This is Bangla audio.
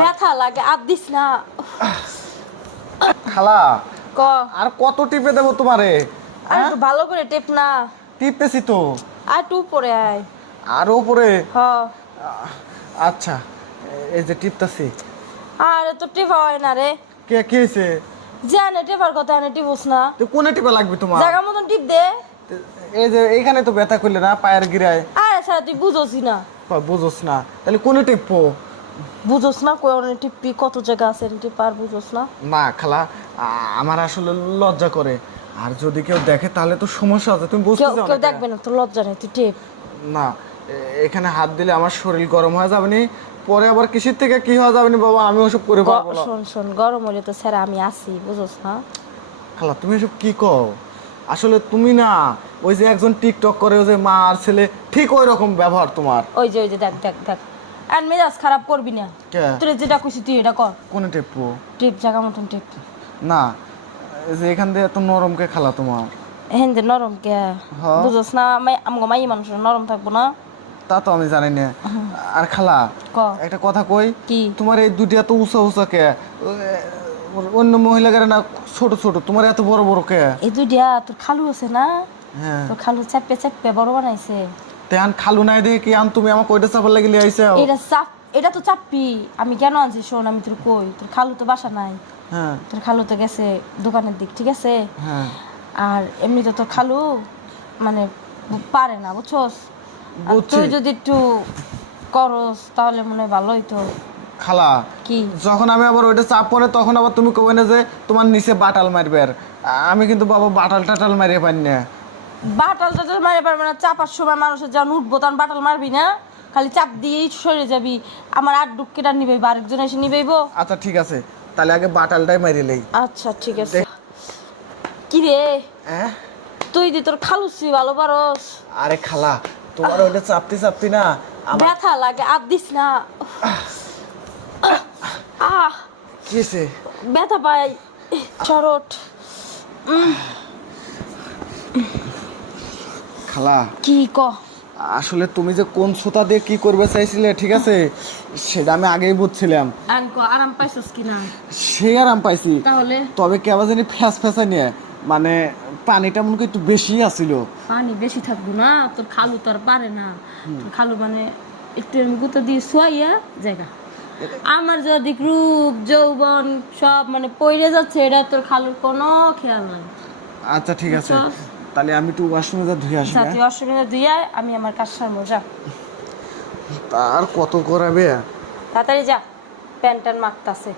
ব্যথা লাগে আর দিস না। খালা ক আর কত টিপে দেবো তোমারে? আর একটু ভালো করে টেপ না। টিপতেছি তো। আর একটু উপরে আয়। আর উপরে? হ আচ্ছা, এই যে টিপতাছি। আরে তো টেপা হয় না রে। কে কি হয়েছে? জানে টেপার কথা এনে টিপস না। তো কোনে টিপা লাগবে তোমার? জায়গা মতন টিপ দে। এই যে এইখানে তো ব্যথা করলে না, পায়ের গিরায়। আরে স্যার তুই বুঝোসি না। বুঝোস না তাহলে কোনে টিপবো? বুঝোস না কই অনেক টিপি কত জায়গা আছে টিপার বুঝোস না। না খালা, আমার আসলে লজ্জা করে। আর যদি কেউ দেখে তাহলে তো সমস্যা আছে, তুমি বুঝতে চাও কেউ না? দেখবে না তোর লজ্জা নেই তুই টেপ। না, এখানে হাত দিলে আমার শরীর গরম হয়ে যাবে নি, পরে আবার কিসের থেকে কি হয়ে যাবে নি বাবা, আমি ওসব করে পারবো না। শোন শোন গরম হলে তো স্যার আমি আসি বুঝোস না। খালা তুমি এসব কি কও? আসলে তুমি না, ওই যে একজন টিকটক করে, ওই যে মা আর ছেলে, ঠিক ওই রকম ব্যবহার তোমার। ওই যে দেখ দেখ দেখ আর মেজাজ খারাপ করবি না। কে? তোর যেটা কইছি তুই এটা কর। কোনে টিপবো? টিপ জায়গা মতন টিপ। না, এই যে এখান দিয়ে এত নরম কে খালা তোমার? হেন্দে নরম কে? হ্যাঁ। বুঝোস না আমগো মাই মানুষের নরম থাকবো না। তা তো আমি জানি না। আর খালা ক একটা কথা কই, কি? তোমার এই দুটি এত উঁচা উঁচা কে? অন্য মহিলাদের না ছোট ছোট, তোমার এত বড় বড় কে? এই দুইটা তোর খালু আছে না, হ্যাঁ, তোর খালু চাপে চাপে বড় বানাইছে। তেহান খালু নাই দেখে কি আন তুমি আমাকে ওইটা চাপার লাগি আইছে? এটা চাপ, এটা তো চাপি। আমি কেন আনছি শোন, আমি তোর কই তোর খালু তো বাসা নাই। হ্যাঁ তোর খালু তো গেছে দোকানের দিক, ঠিক আছে? হ্যাঁ, আর এমনি তো তোর খালু মানে পারে না বুঝছস। আর বুঝছি। তুই যদি একটু করস তাহলে মনে হয় ভালো হইতো। খালা কি? যখন আমি আবার ওইটা চাপ পরে তখন আবার তুমি কবে না যে তোমার নিচে বাটাল মারবে? আর আমি কিন্তু বাবা বাটাল টাটাল মারিয়ে পারি না। বাটাল টাটাল মারে পারবে না, চাপার সময় মানুষের যখন উঠবো তখন বাটাল মারবি না, খালি চাপ দিয়েই সরে যাবি। আমার আর ডুক্কেটা নিবে আরেকজন এসে নিবেইব। আচ্ছা ঠিক আছে, তাহলে আগে বাটালটাই মারিলেই। আচ্ছা ঠিক আছে। কি রে হ্যাঁ, তুই দি তোর খালুসি ভালো পারস। আরে খালা তোমার ওইটা চাপতে চাপতে না আমার ব্যথা লাগে আর দিস না। আহ কি হয়েছে? ব্যথা পাই চরট। খালা কি ক? আসলে তুমি যে কোন সুতা দিয়ে কি করবে চাইছিলে, ঠিক আছে, সেটা আমি আগেই বুঝছিলাম। আমি ক আরাম পাইছস কি না? সে আরাম পাইছি, তাহলে তবে কেবা জানি ফ্যাস ফ্যাসা নিয়ে, মানে পানিটা মনে করি একটু বেশি আসছিল। পানি বেশি থাকবো না, তোর খালু তো আর পারে না। তোর খালু মানে একটু গুঁতো দিয়ে শোয়াইয়া জায়গা। আমার যদি রূপ যৌবন সব মানে পইরে যাচ্ছে, এটা তোর খালুর কোনো খেয়াল নাই। আচ্ছা ঠিক আছে, বুঝছস? তাহলে আমি একটু ওয়াশরুমে যা ধুয়ে আসি। তুই অসুবিধা দিয়ে আমি আমার কাজ সারবো, যা তার কত করাবে? তাড়াতাড়ি যা, প্যান্ট ট্যান্ট মাখতাছে।